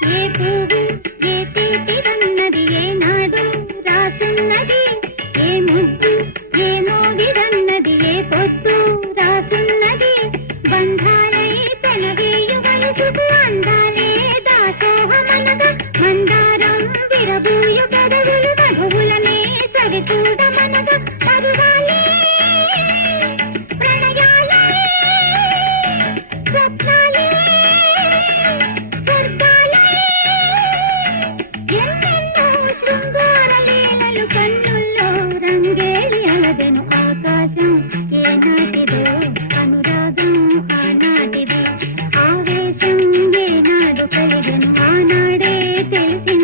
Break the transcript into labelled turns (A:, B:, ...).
A: ఏ పువ్వు ఏ తీపి తీపిదన్నది ఏనాడు రాసున్నది? ఏ ముద్దు ఏ మోగిదన్నది ఏ పొద్దు రాసున్నది? బంధాలే పెనవేయు వయసుకు అందాలే దాసోహమనగా మందారం విరబూయు కదవులు మగవులనే సరిచూడమనగా తెలిసిన